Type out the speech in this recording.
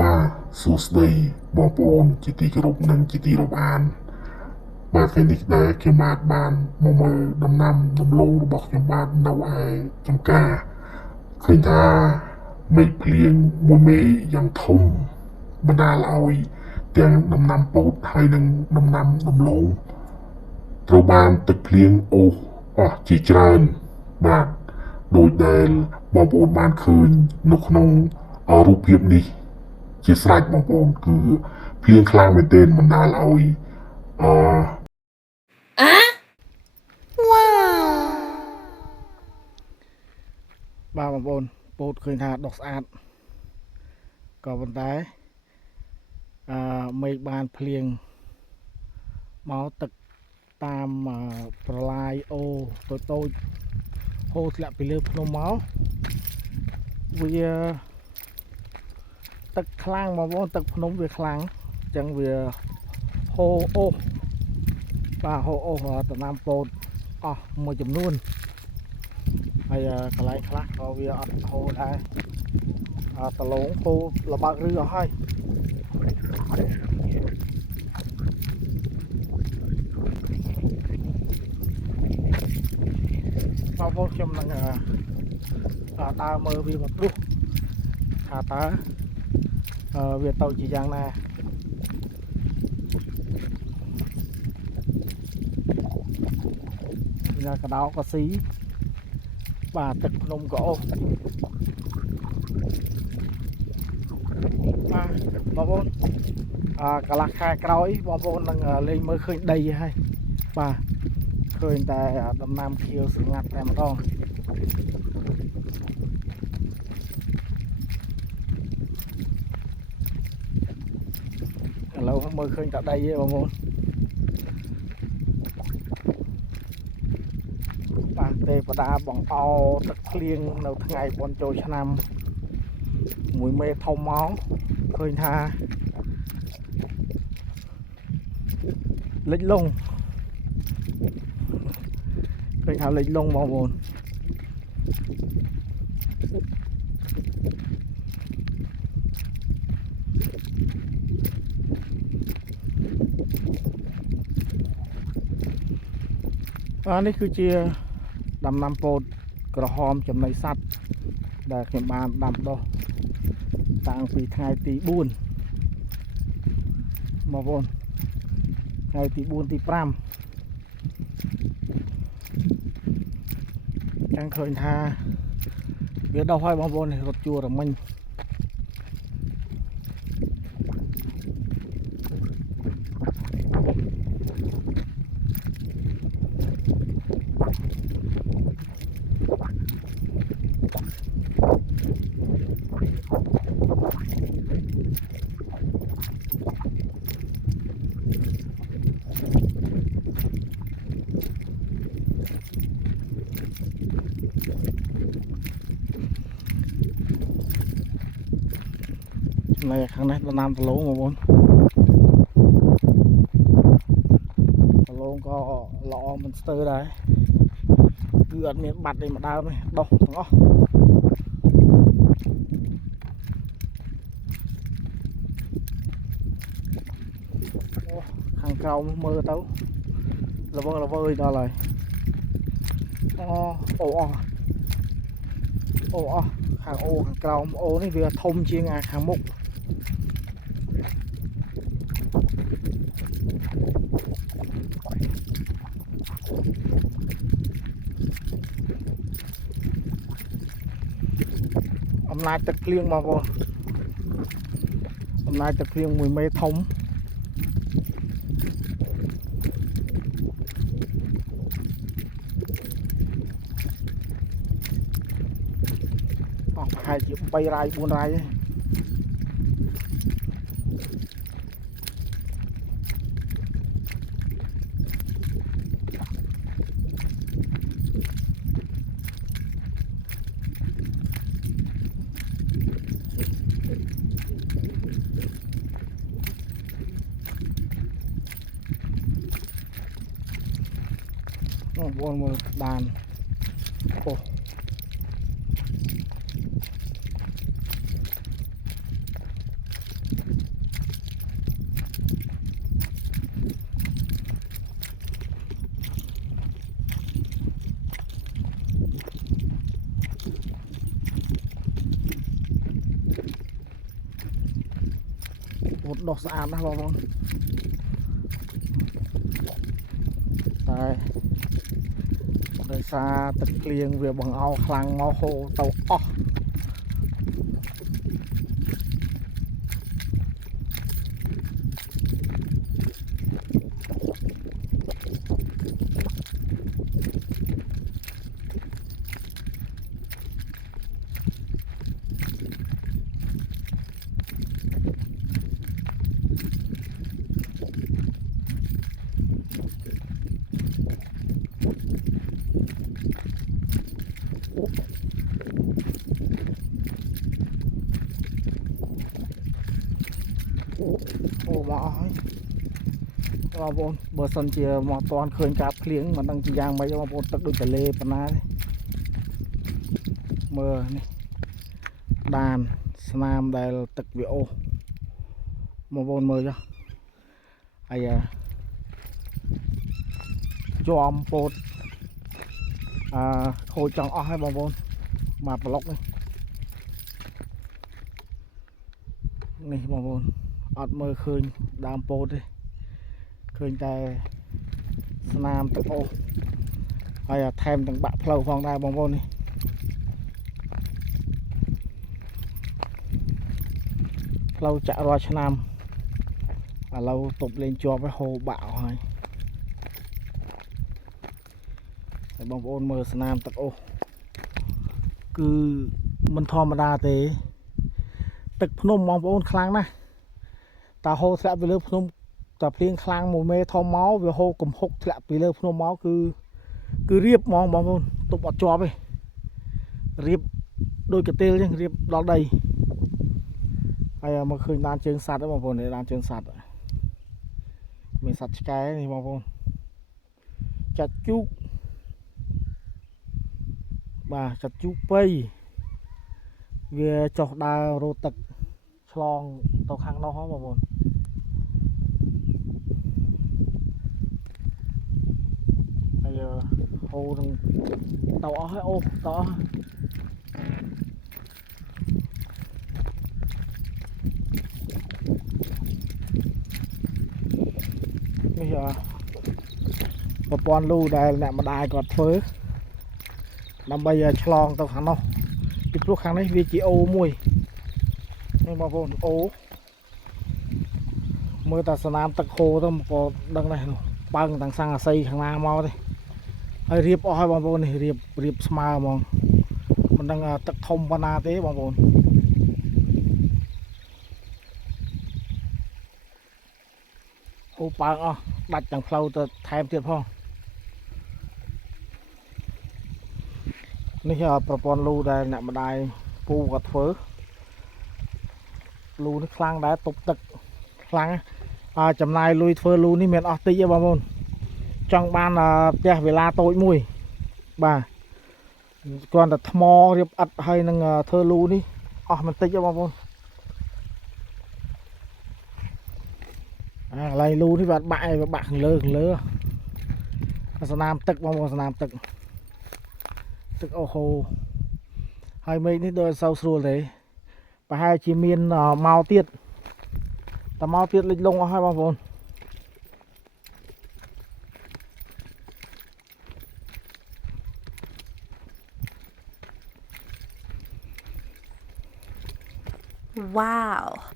បាទសួស្តីបងប្អូនជាទីគោរពនិងជាទីរាប់អានបាទថ្ងៃនេះដែរខ្ញុំបានមកមើលដំណាំដំឡូងរបស់ខ្ញុំបាទនៅឯចំការឃើញថាមេឃភ្លៀងមួយមេយ៉ាងធំបណ្ដាលឲ្យទាំងដំណាំពោតហើយនិងដំណាំដំឡូងត្រូវបានទឹកភ្លៀងអូសអស់ជាច្រើនបាទដោយដែលបងប្អូនបានឃើញនៅក្នុងរូបភាពនេះជាស្រេចបងប្អូនគឺភ្លៀងខ្លាំងមែនទែនបណ្ដាលឲ្យអឺបាទបងប្អូនពោតឃើញថាដុះស្អាតក៏ប៉ុន្តែមេឃបានភ្លៀងមកទឹកតាមប្រឡាយអូតូចហូរធ្លាក់ពីលើភ្នំមកវាទឹកខ្លាំងបងប្អូនទឹកភ្នំវាខ្លាំងអញ្ចឹងវាហូរអូសបាទហូរអូសដំណាំពោតអស់មួយចំនួនហើយកន្លែងខ្លះក៏វាអត់ហូរដែរដលងហូរលបើកឬអស់ហើយបងប្អូនខ្ញុំនឹងដើរមើលវាមកព្រោះថាតើវាទៅជាយ៉ាងណាកដោក៏ស៊ីបាទទឹកភ្នំក៏អូសបាទបងប្អូនកន្លះខែក្រោយបងប្អូននឹងលេងមើលឃើញដីហើយបាទឃើញតែដំណាំខៀវស្ងាត់តែម្ដងឥឡូវមើលឃើញតែដីទេបងប្អូនបាទទេវតាបងអោទឹកភ្លៀងនៅថ្ងៃបុណ្យចូលឆ្នាំមួយមេធំមកឃើញថាលិចលងឃើញថាលិចលងបងប្អូននេះគឺជាដំណាំពោតក្រហមចំណីសត្វដែលខ្ញុំបានដាំដុះតាំងពីថ្ងៃទី4បងប្អូនថ្ងៃទី4ទី5ចាំឃើញថាវាដុះហើយបងប្អូនរត់ជួររមិញនៅខាងនេះដំណាំដលងបងប្អូនដលងក៏ល្អមិនស្ទើរដែរគឺអត់មានបាត់ទេម្ដងទេដុះទាំងអស់ខាងក្រោមមើលទៅល្វើដល់ហើយអូអស់ខាងអូខាងក្រោមអូនេះវាធំជាងអាខាងមុខអំណាចទឹកភ្លៀងបងប្អូនអំណាចទឹកភ្លៀងមួយមេធំប្រហែលជា3រាយ4រាយបងប្អូនមើលបានអូ អ រត់ដោះស្អាតណាស់បងប្អូនតែដោយសារទឹកភ្លៀងវាបង្អោខ្លាំងមកហូរទៅអស់អូមកអស់ហើយបងប្អូនបើសិនជាមកតន់ឃើញការភ្លៀងមិនដឹងជាយ៉ាងម៉េចបងប្អូនទឹកដូចទលេប៉ុណ្ណាទេមើលនេះដានស្នាមដែលទឹកវាអូសបងប្អូនមើលចុះហើយជាប់ពោតខូចចង់អស់ហើយបងប្អូនមកប្លុកនេះបងប្អូនអត់មើលឃើញដើមពោតទេឃើញតែស្នាមទឹកអូសហើយថែមទាំងបាក់ផ្លូវផងដែរបងប្អូននេះផ្លូវចាក់រាល់ឆ្នាំឥឡូវទប់លេងជាប់ហើយហូរបាក់អស់ហើយបងប្អូនមើលស្នាមទឹកអូសគឺមិនធម្មតាទេទឹកភ្នំបងប្អូនខ្លាំងណាស់តើហូរធ្លាក់ពីលើភ្នំតើភ្លៀងខ្លាំងមួយមេធំមកវាហូរកំហុកធ្លាក់ពីលើភ្នំមកគឺរៀបហ្មងបងប្អូនទប់អត់ជាប់ទេរៀបដូចកន្ទេលចឹងរៀបដល់ដីហើយមកឃើញដានជើងសត្វហ្នឹងបងប្អូននេះដានជើងសត្វមានសត្វឆ្កែនេះបងប្អូនចាត់ជូកបាទចាត់ជូកពៃវាចុះដើររត់ទឹកឆ្លងទៅខាងនោះហ្នឹងបងប្អូនហើយហូរនឹងទៅអស់ហើយអូទៅអស់នេះប្រព័ន្ធលូដែលអ្នកម្ដាយគាត់ធ្វើដើម្បីឆ្លងទៅខាងនោះពីព្រោះខាងនេះវាជាអូមួយនេះបងប្អូនអូមើលតែស្នាមទឹកហូរទៅក៏ដឹងដែរនោះបើងទាំងសង្កសីខាងណាមកទេហើយរៀបអស់ហើយបងប្អូននេះរៀបស្មើហ្មងមិនដឹងទឹកធំប៉ុណ្ណាទេបងប្អូនហូរបើងអស់ដាច់ទាំងផ្លូវទៅថែមទៀតផងនេះប្រព័ន្ធលូដែលអ្នកម្ដាយពូគាត់ធ្វើលូនេះខ្លាំងដែរទប់ទឹកខ្លាំងចំណាយលុយធ្វើលូនេះមានអស់តិចទេបងប្អូនចង់បានផ្ទះវិឡាតូចមួយបាទគ្រាន់តែថ្មរៀបឥដ្ឋហើយនឹងធ្វើលូនេះអស់មិនតិចទេបងប្អូនកន្លែងលូនេះវាបាក់ឯងវាបាក់ខាងលើស្នាមទឹកបងប្អូនស្នាមទឹកអូហូហើយមេឃនេះដូចសូវស្រួលទេប្រហែលជាមានមកទៀតតែមកទៀតលិចលងអស់ហើយបងប្អូន Wow